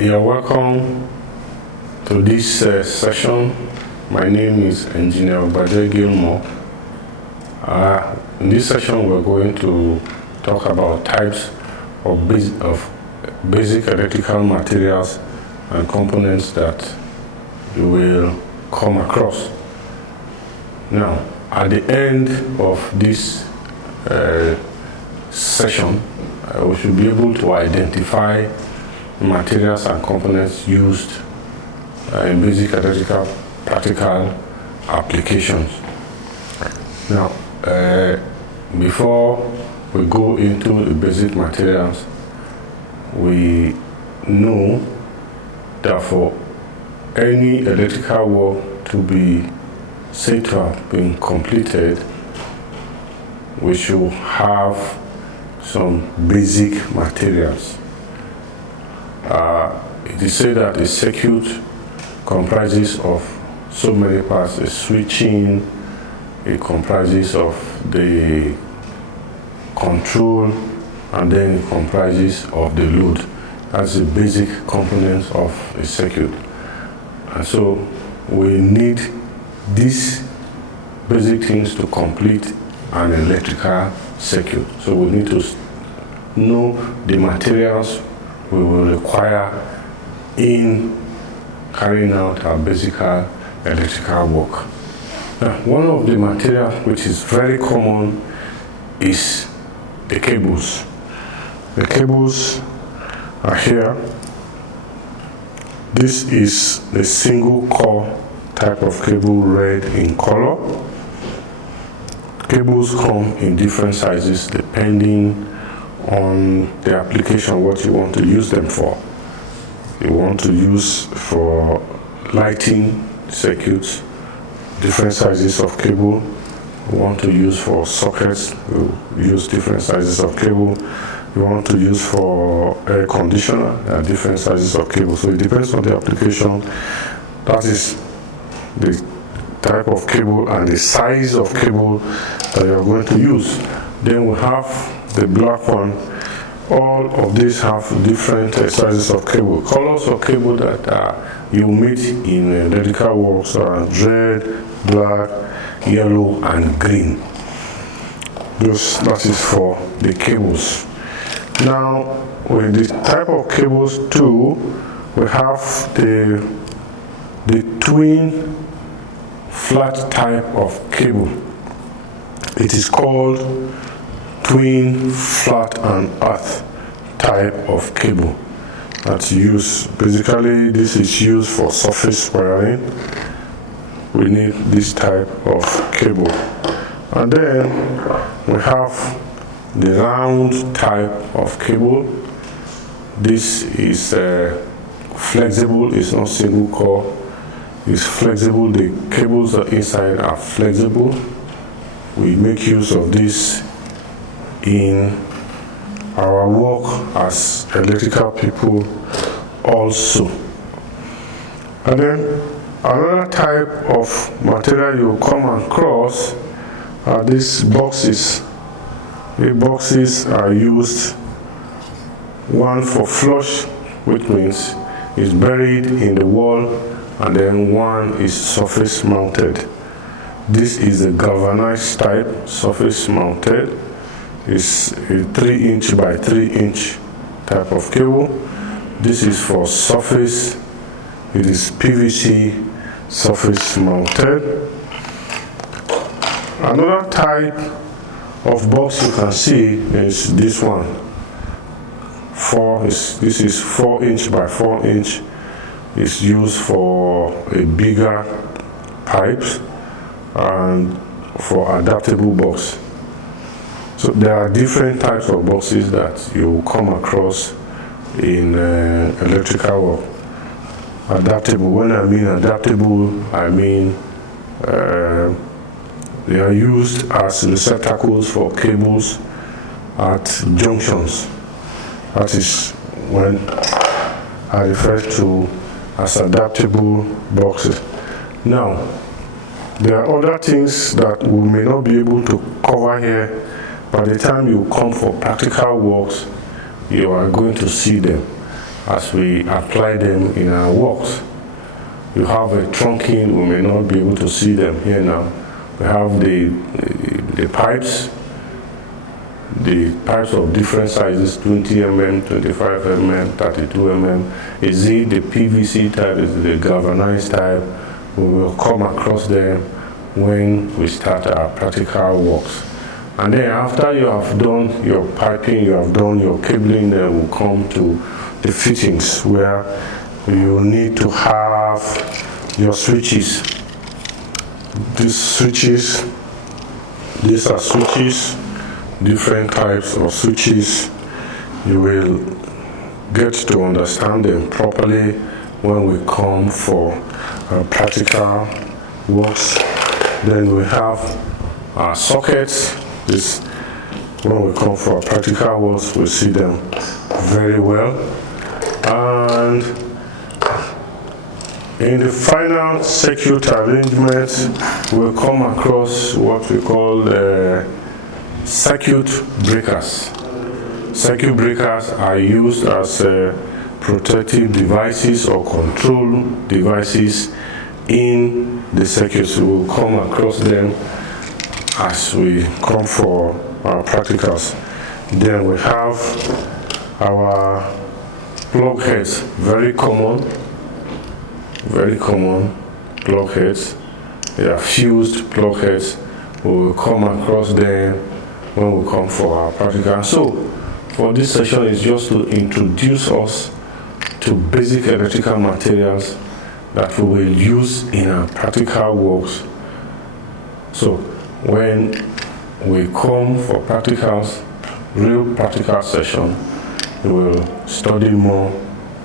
You're welcome to this session. My name is Engineer Obade Gilmore. In this session, we're going to talk about types of basic electrical materials and components that you will come across. Now, at the end of this session, we should be able to identify materials and components used in basic electrical practical applications. Now, before we go into the basic materials, we know that for any electrical work to be said to have been completed, we should have some basic materials. It is said that a circuit comprises of so many parts: a switching, it comprises of the control, and then it comprises of the load. That's the basic components of a circuit. And so we need these basic things to complete an electrical circuit. So we need to know the materials we will require in carrying out our basic electrical work. Now, one of the materials which is very common is the cables. The cables are here. This is the single core type of cable, red in color. Cables come in different sizes depending on the application, what you want to use them for. You want to use for lighting circuits, different sizes of cable. You want to use for sockets, you use different sizes of cable. You want to use for air conditioner, different sizes of cable. So it depends on the application. That is the type of cable and the size of cable that you're going to use. Then we have the black one. All of these have different sizes of cable. Colors of cable that you meet in electrical works are red, black, yellow, and green. That is for the cables. Now, with the type of cables too, we have the twin flat type of cable. It is called twin flat and earth type of cable that's used. Basically, this is used for surface wiring. We need this type of cable. And then we have the round type of cable. This is flexible, it's not single core, it's flexible. The cables inside are flexible. We make use of this in our work as electrical people also. And then another type of material you come across are these boxes. The boxes are used, one for flush, which means it's buried in the wall, and then one is surface mounted. This is a galvanized type, surface mounted. It's a 3-inch by 3-inch type of cable. This is for surface. It is PVC surface mounted. Another type of box you can see is this one. This is 4-inch by 4-inch. It's used for a bigger pipes and for adaptable box. So there are different types of boxes that you come across in electrical work. Adaptable, when I mean adaptable, I mean they are used as receptacles for cables at junctions. That is when I refer to as adaptable boxes. Now, there are other things that we may not be able to cover here. By the time you come for practical works, you are going to see them. as we apply them in our works. You have a trunking, we may not be able to see them here now. We have the pipes of different sizes, 20 mm, 25 mm, 32 mm. Is it the PVC type, is it the galvanized type? We will come across them when we start our practical works. And then after you have done your piping, you have done your cabling, then we'll come to the fittings where you need to have your switches. These are switches, different types of switches. You will get to understand them properly when we come for practical works. Then we have our sockets. This, when we come for practical works, we see them very well. And in the final circuit arrangement, we'll come across what we call circuit breakers. Circuit breakers are used as protective devices or control devices in the circuits. We'll come across them as we come for our practicals. Then we have our plug heads, very common plug heads. They are fused plug heads. We will come across them when we come for our practical. So for this session is just to introduce us to basic electrical materials that we will use in our practical works. So when we come for practicals, real practical session, we will study more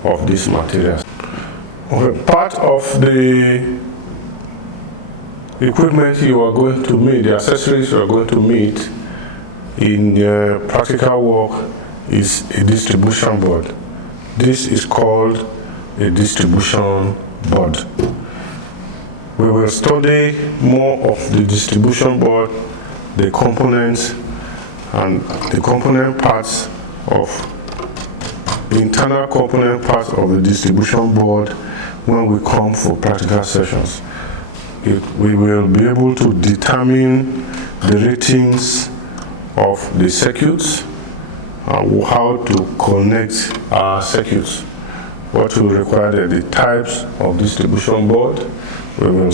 of these materials. Okay, part of the equipment you are going to meet, the accessories you are going to meet in practical work is a distribution board. This is called a distribution board. We will study more of the distribution board, the components and the component parts of the internal component parts of the distribution board when we come for practical sessions. We will be able to determine the ratings of the circuits and how to connect our circuits. What we require are the types of distribution board. We will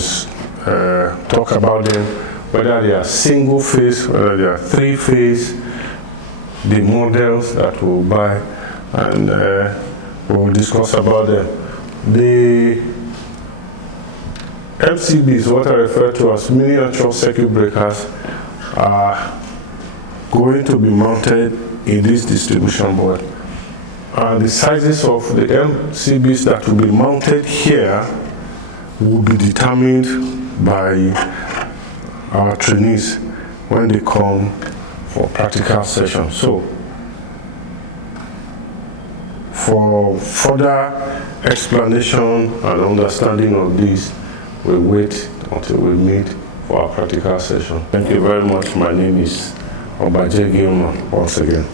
talk about them, whether they are single phase, whether they are three phase, the models that we'll buy, and we will discuss about them. The MCBs, what I refer to as miniature circuit breakers, are going to be mounted in this distribution board. The sizes of the MCBs that will be mounted here will be determined by our trainees when they come for practical sessions. So, for further explanation and understanding of this, we wait until we meet for our practical session. Thank you very much. My name is Obaje Gilman once again.